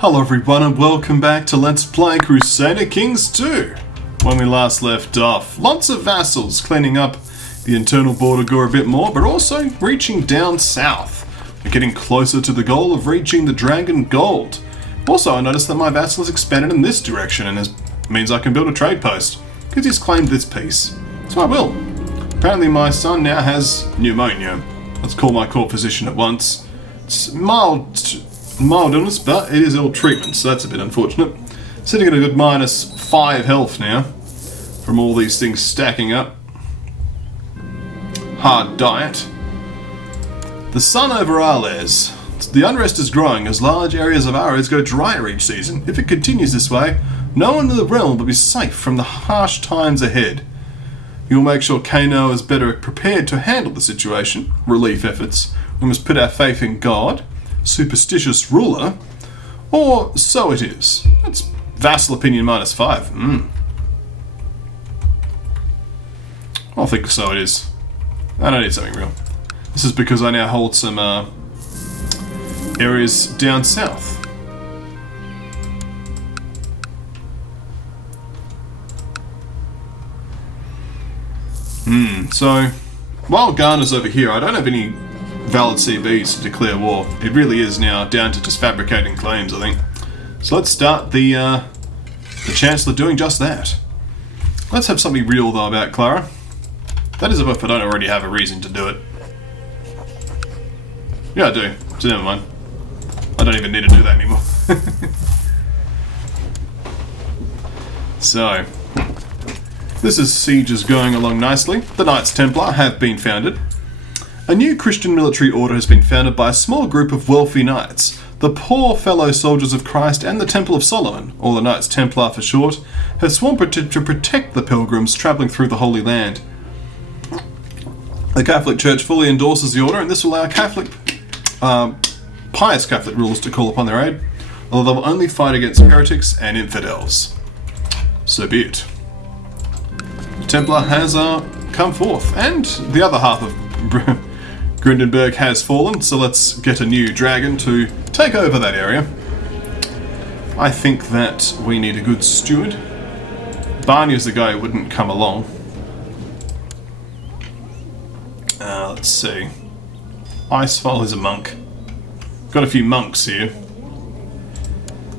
Hello everyone and welcome back to Let's Play Crusader Kings 2. When we last left off, lots of vassals cleaning up the internal border gore a bit more, but also reaching down south. We're getting closer to the goal of reaching the Dragon Gold. Also, I noticed that my vassal has expanded in this direction and means I can build a trade post, because he's claimed this piece. So I will. Apparently my son now has pneumonia. Let's call my court physician at once. It's mild illness, but it is ill treatment, so that's a bit unfortunate. Sitting at a good -5 health now, from all these things stacking up. Hard diet. The sun over Arles. The unrest is growing as large areas of Arles go drier each season. If it continues this way, no one in the realm will be safe from the harsh times ahead. You'll make sure Kano is better prepared to handle the situation. Relief efforts. We must put our faith in God. Superstitious ruler, or so it is. That's vassal opinion -5. I think so it is. I don't need something real. This is because I now hold some areas down south. So while Ghana's over here, I don't have any valid CVs to declare war. It really is now down to just fabricating claims, I think. So let's start the Chancellor doing just that. Let's have something real though about Clara. That is if I don't already have a reason to do it. Yeah, I do. So never mind. I don't even need to do that anymore. So, this is sieges going along nicely. The Knights Templar have been founded. A new Christian military order has been founded by a small group of wealthy knights. The Poor Fellow Soldiers of Christ and the Temple of Solomon, or the Knights Templar for short, have sworn to protect the pilgrims travelling through the Holy Land. The Catholic Church fully endorses the order, and this will allow pious Catholic rulers to call upon their aid, although they will only fight against heretics and infidels. So be it. The Templar has come forth, and the other half of Grindenberg has fallen, so let's get a new dragon to take over that area. I think that we need a good steward. Barney is the guy who wouldn't come along. Let's see. Icefall is a monk. Got a few monks here.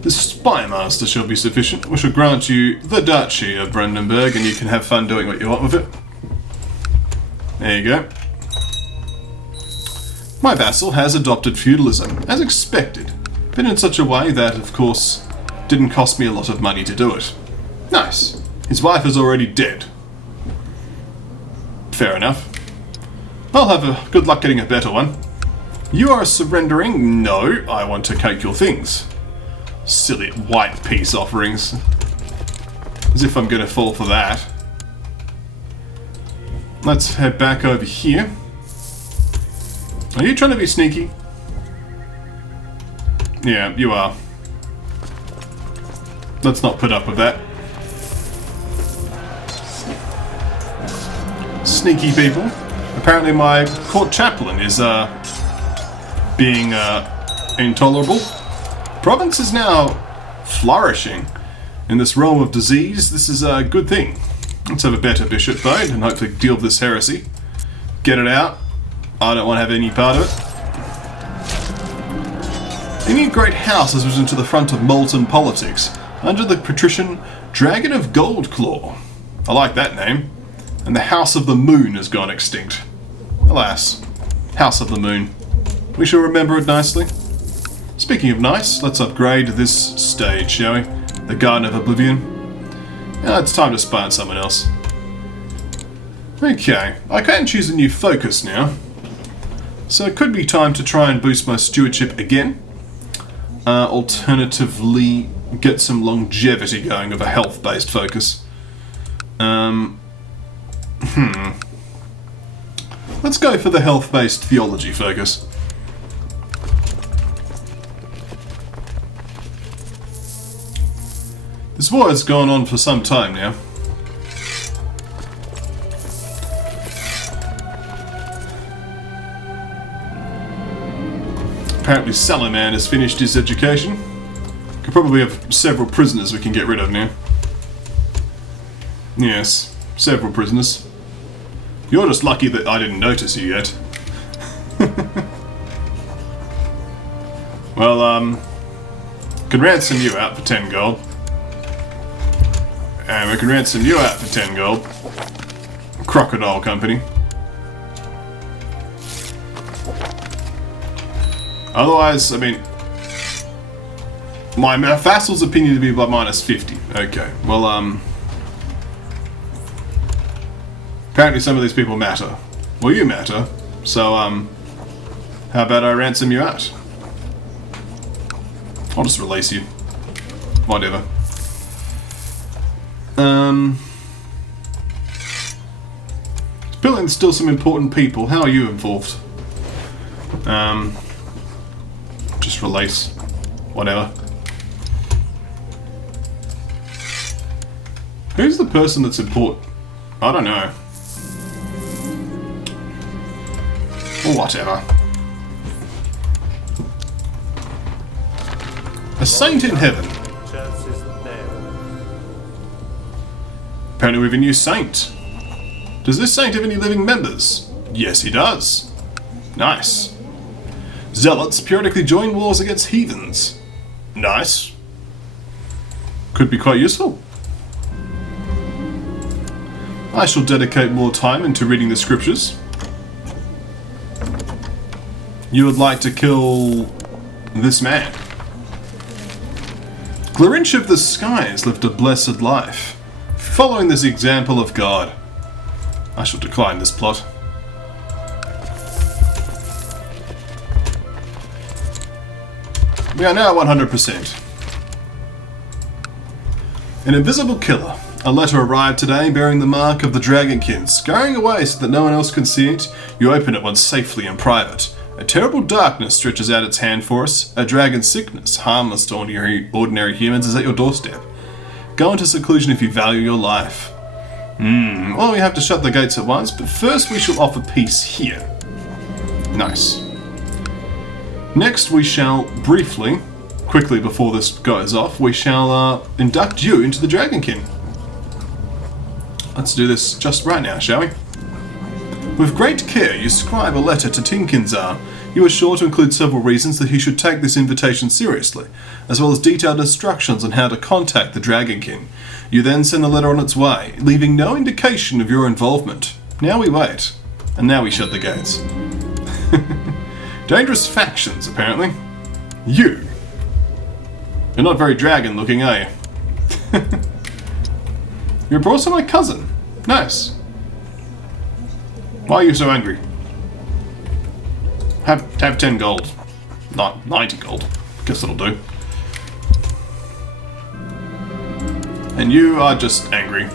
The Spymaster shall be sufficient. We shall grant you the Duchy of Brandenburg, and you can have fun doing what you want with it. There you go. My vassal has adopted feudalism, as expected, but in such a way that, of course, didn't cost me a lot of money to do it. Nice. His wife is already dead. Fair enough. I'll have a good luck getting a better one. You are surrendering? No, I want to take your things. Silly white peace offerings. As if I'm going to fall for that. Let's head back over here. Are you trying to be sneaky? Yeah, you are. Let's not put up with that. Sneaky people. Apparently my court chaplain is being intolerable. Province is now flourishing in this realm of disease. This is a good thing. Let's have a better bishop vote and hopefully deal with this heresy. Get it out. I don't want to have any part of it. A new great house has risen to the front of molten politics under the patrician Dragon of Goldclaw. I like that name. And the House of the Moon has gone extinct. Alas, House of the Moon. We shall remember it nicely. Speaking of nice, let's upgrade this stage, shall we? The Garden of Oblivion. Now it's time to spy on someone else. Okay, I can choose a new focus now. So it could be time to try and boost my stewardship again. Alternatively, get some longevity going of a health-based focus. Let's go for the health-based theology focus. This war has gone on for some time now. Apparently Salaman has finished his education. Could probably have several prisoners we can get rid of now. Yes, several prisoners. You're just lucky that I didn't notice you yet. Well, can ransom you out for 10 gold. And we can ransom you out for 10 gold. Crocodile Company. Otherwise, I mean, my vassal's opinion to be by minus 50. Okay, well, apparently some of these people matter. Well, you matter. So, how about I ransom you out? I'll just release you. Whatever. There's still some important people. How are you involved? Just release. Whatever. Who's the person that's important? I don't know. Or whatever. A saint in heaven. Apparently we have a new saint. Does this saint have any living members? Yes, he does. Nice. Zealots periodically join wars against heathens. Nice. Could be quite useful. I shall dedicate more time into reading the scriptures. You would like to kill this man. Glinch of the skies lived a blessed life, following this example of God. I shall decline this plot. We are now 100%. An invisible killer. A letter arrived today bearing the mark of the Dragonkin. Scurrying away so that no one else can see it, you open it once safely in private. A terrible darkness stretches out its hand for us. A dragon sickness, harmless to ordinary humans, is at your doorstep. Go into seclusion if you value your life. Well, we have to shut the gates at once, but first we shall offer peace here. Nice. Next we shall briefly, quickly before this goes off, we shall induct you into the Dragonkin. Let's do this just right now, shall we? With great care, you scribe a letter to Tinkinzar. You are sure to include several reasons that he should take this invitation seriously, as well as detailed instructions on how to contact the Dragonkin. You then send the letter on its way, leaving no indication of your involvement. Now we wait, and now we shut the gates. Dangerous factions, apparently. You're not very dragon looking, are you? You're also my cousin. Nice. Why are you so angry? Have 10 gold. Not 90 gold. Guess that'll do. And you are just angry.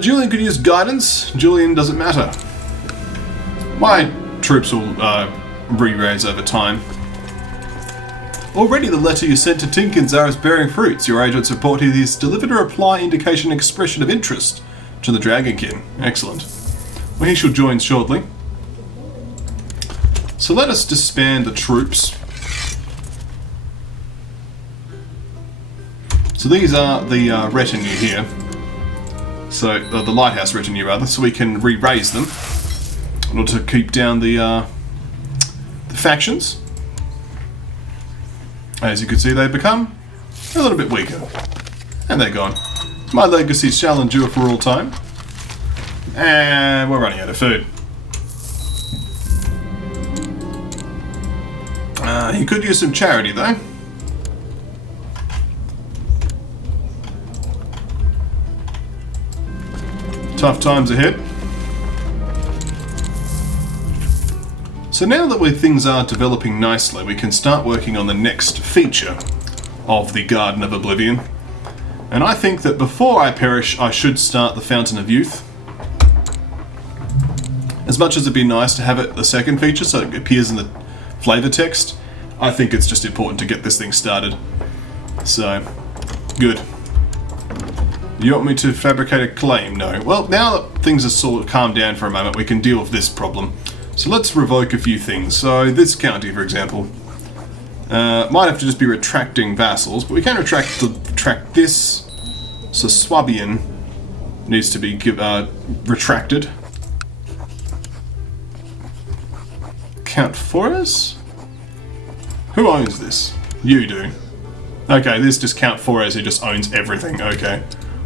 Julian could use guidance. Julian doesn't matter. My troops will re-raise over time. Already the letter you sent to Tinkinzar is bearing fruits. Your agents report he has delivered a reply indication expression of interest to the Dragonkin. Excellent. Well, he shall join shortly. So let us disband the troops. So these are the retinue here. So, the lighthouse retinue rather, so we can re-raise them in order to keep down the factions. As you can see, they become a little bit weaker. And they're gone. My legacy shall endure for all time. And we're running out of food. He could use some charity, though. Tough times ahead. So now that things are developing nicely, we can start working on the next feature of the Garden of Oblivion. And I think that before I perish, I should start the Fountain of Youth. As much as it'd be nice to have it the second feature so it appears in the flavor text, I think it's just important to get this thing started. So, good. You want me to fabricate a claim? No. Well, now that things are sort of calmed down for a moment, we can deal with this problem. So let's revoke a few things. So this county, for example. Might have to just be retracting vassals, but we can retract this. So Swabian needs to be retracted. Count Flores? Who owns this? You do. Okay, this just Count Flores who just owns everything. Okay.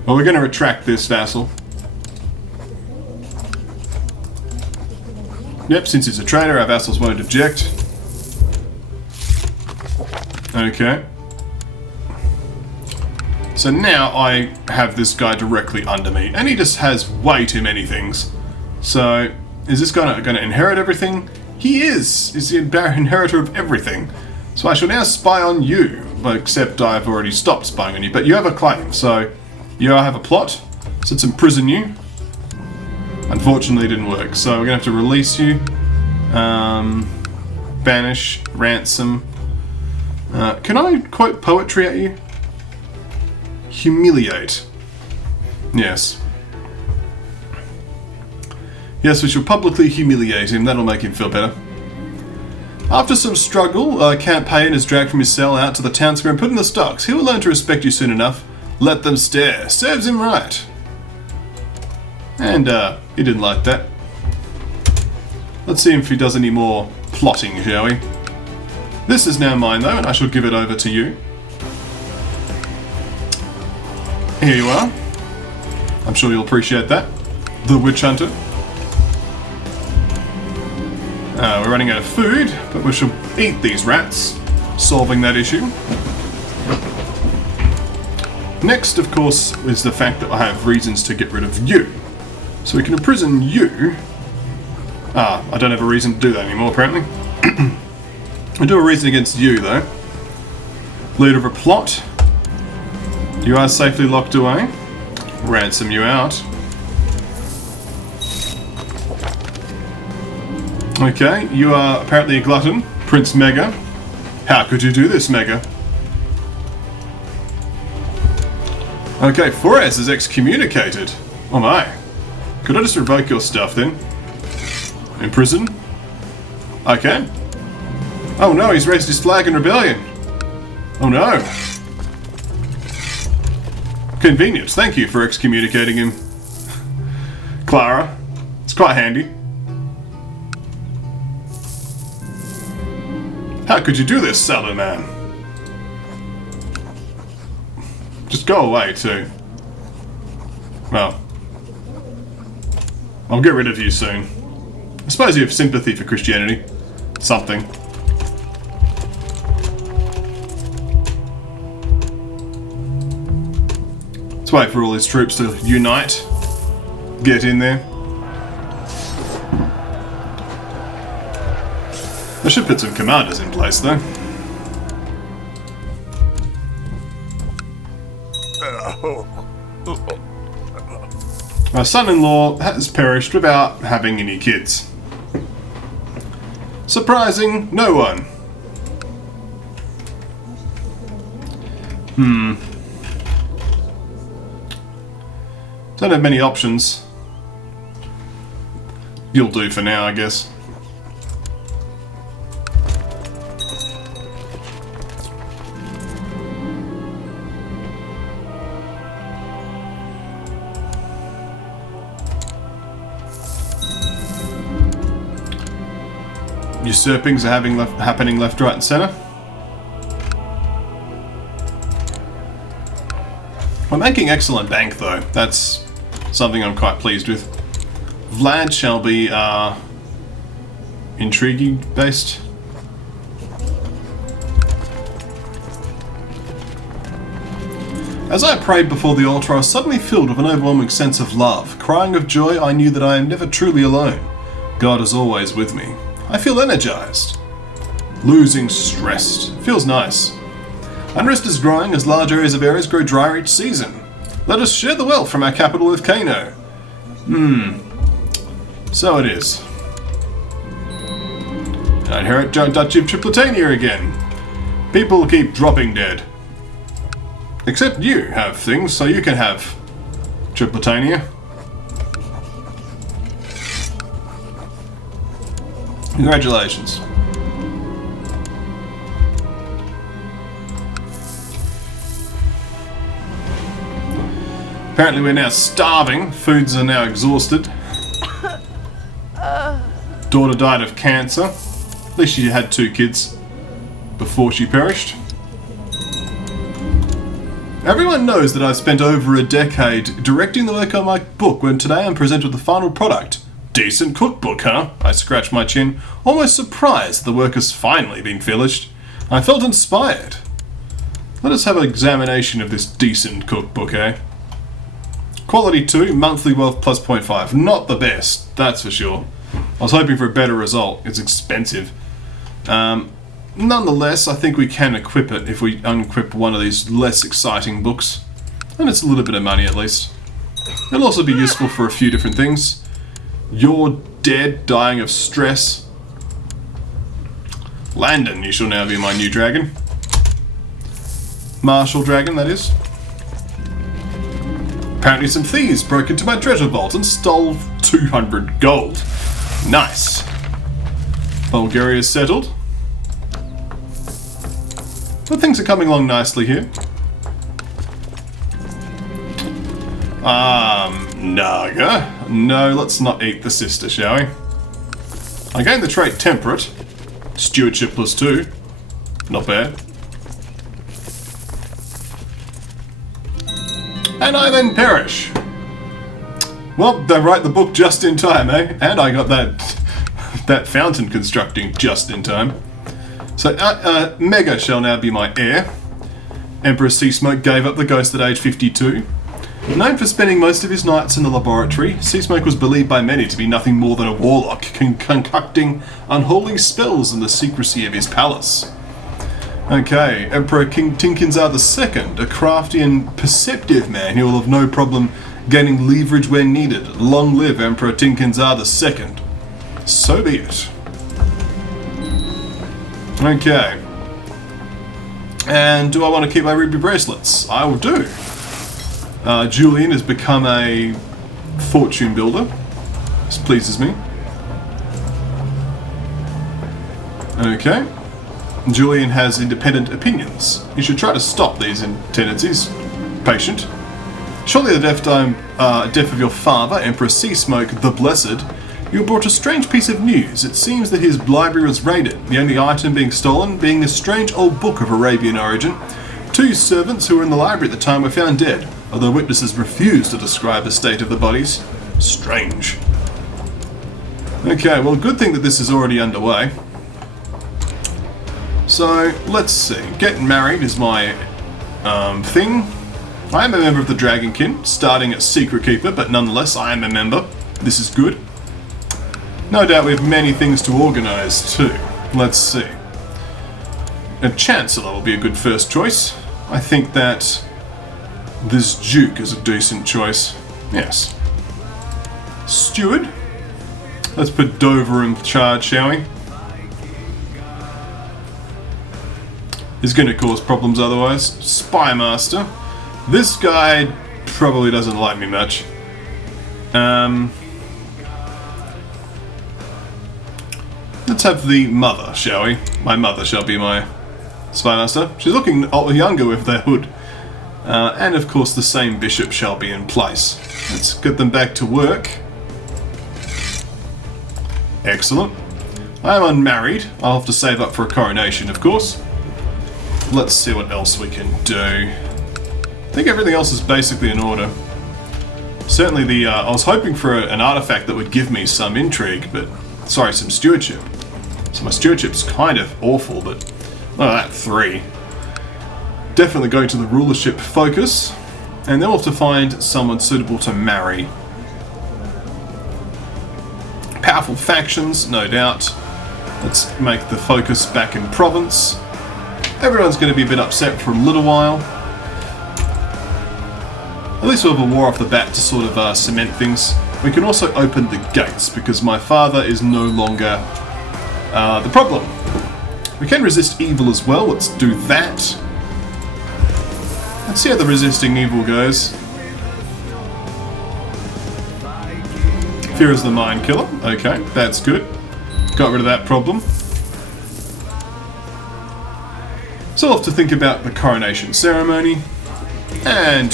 Well, we're going to retract this vassal. Yep, since he's a traitor, our vassals won't object. Okay. So now I have this guy directly under me, and he just has way too many things. So, is this guy going to inherit everything? He is! He's the inheritor of everything. So I shall now spy on you, except I've already stopped spying on you. But you have a claim, so you have a plot. So let's imprison you. Unfortunately, it didn't work. So we're going to have to release you. Banish, ransom. Can I quote poetry at you? Humiliate. Yes. Yes, we shall publicly humiliate him. That'll make him feel better. After some struggle, Count Payan is dragged from his cell out to the town square and put in the stocks. He will learn to respect you soon enough. Let them stare. Serves him right. And, he didn't like that. Let's see if he does any more plotting, shall we? This is now mine, though, and I shall give it over to you. Here you are. I'm sure you'll appreciate that. The Witch Hunter. We're running out of food, but we shall eat these rats, solving that issue. Next, of course, is the fact that I have reasons to get rid of you. So we can imprison you. I don't have a reason to do that anymore, apparently. I do have a reason against you, though. Leader of a plot. You are safely locked away. Ransom you out. Okay, you are apparently a glutton. Prince Mega. How could you do this, Mega? Okay, Flores is excommunicated. Oh my. Could I just revoke your stuff then? Imprison? I can. Oh no, he's raised his flag in rebellion. Oh no. Convenient, thank you for excommunicating him. Clara. It's quite handy. How could you do this, sallow man? Just go away, too. Well, I'll get rid of you soon. I suppose you have sympathy for Christianity. Something. Let's wait for all his troops to unite. Get in there. I should put some commanders in place, though. My son-in-law has perished without having any kids. Surprising no one. Don't have many options. You'll do for now, I guess. Usurpings are happening left, right, and centre. We're making excellent bank, though. That's something I'm quite pleased with. Vlad shall be intriguing based. As I prayed before the altar, I was suddenly filled with an overwhelming sense of love. Crying of joy, I knew that I am never truly alone. God is always with me. I feel energized. Losing stressed. Feels nice. Unrest is growing as large areas of areas grow drier each season. Let us share the wealth from our capital of Kano. So it is. I inherit Duchy of Tripletania again. People keep dropping dead. Except you have things, so you can have Tripletania. Congratulations. Apparently we're now starving. Foods are now exhausted. Daughter died of cancer. At least she had 2 kids before she perished. Everyone knows that I've spent over a decade directing the work on my book when today I'm presented with the final product. Decent cookbook, huh? I scratched my chin, almost surprised the work has finally been finished. I felt inspired. Let us have an examination of this decent cookbook, eh? Quality 2, monthly wealth plus 0.5. Not the best, that's for sure. I was hoping for a better result. It's expensive. Nonetheless, I think we can equip it if we unequip one of these less exciting books. And it's a little bit of money at least. It'll also be useful for a few different things. You're dead, dying of stress. Landon, you shall now be my new dragon. Martial dragon, that is. Apparently some thieves broke into my treasure vault and stole 200 gold. Nice. Bulgaria's settled. But things are coming along nicely here. Naga. No, let's not eat the sister, shall we? I gained the trait Temperate. Stewardship plus 2. Not bad. And I then perish. Well, they write the book just in time, eh? And I got that fountain constructing just in time. So, Mega shall now be my heir. Emperor Seasmoke gave up the ghost at age 52. Known for spending most of his nights in the laboratory, Seasmoke was believed by many to be nothing more than a warlock, concocting unholy spells in the secrecy of his palace. Okay, Emperor King Tinkinzar II, a crafty and perceptive man who will have no problem gaining leverage where needed. Long live Emperor Tinkinzar II. So be it. Okay. And do I want to keep my ruby bracelets? I will do. Julian has become a fortune builder. This pleases me. Okay. Julian has independent opinions. You should try to stop these tendencies. Patient. Shortly the death of your father, Emperor Seasmoke the Blessed, you brought a strange piece of news. It seems that his library was raided, the only item being stolen being a strange old book of Arabian origin. 2 servants who were in the library at the time were found dead, although witnesses refused to describe the state of the bodies. Strange. Okay, well, good thing that this is already underway. So, let's see. Getting married is my thing. I am a member of the Dragonkin, starting at Secret Keeper, but nonetheless, I am a member. This is good. No doubt we have many things to organise too. Let's see. A Chancellor will be a good first choice. I think that this Duke is a decent choice. Yes. Steward. Let's put Dover in charge, shall we? He's going to cause problems otherwise. Spy Master. This guy probably doesn't like me much. Let's have the mother, shall we? My mother shall be my Spy Master. She's looking younger with their hood. And of course the same bishop shall be in place. Let's get them back to work. Excellent. I am unmarried. I'll have to save up for a coronation, of course. Let's see what else we can do. I think everything else is basically in order. Certainly I was hoping for an artifact that would give me some intrigue, but... Sorry, some stewardship. So my stewardship's kind of awful, but... Oh, that 3. Definitely going to the rulership focus. And then we'll have to find someone suitable to marry. Powerful factions, no doubt. Let's make the focus back in province. Everyone's going to be a bit upset for a little while. At least we'll have a war off the bat to sort of cement things. We can also open the gates, because my father is no longer the problem. We can resist evil as well. Let's do that. Let's see how the resisting evil goes. Fear is the mind killer. Okay, that's good. Got rid of that problem. So we'll have to think about the coronation ceremony. And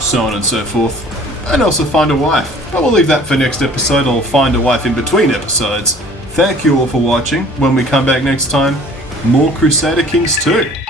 so on and so forth. And also find a wife. But we'll leave that for next episode. I'll find a wife in between episodes. Thank you all for watching. When we come back next time, more Crusader Kings 2.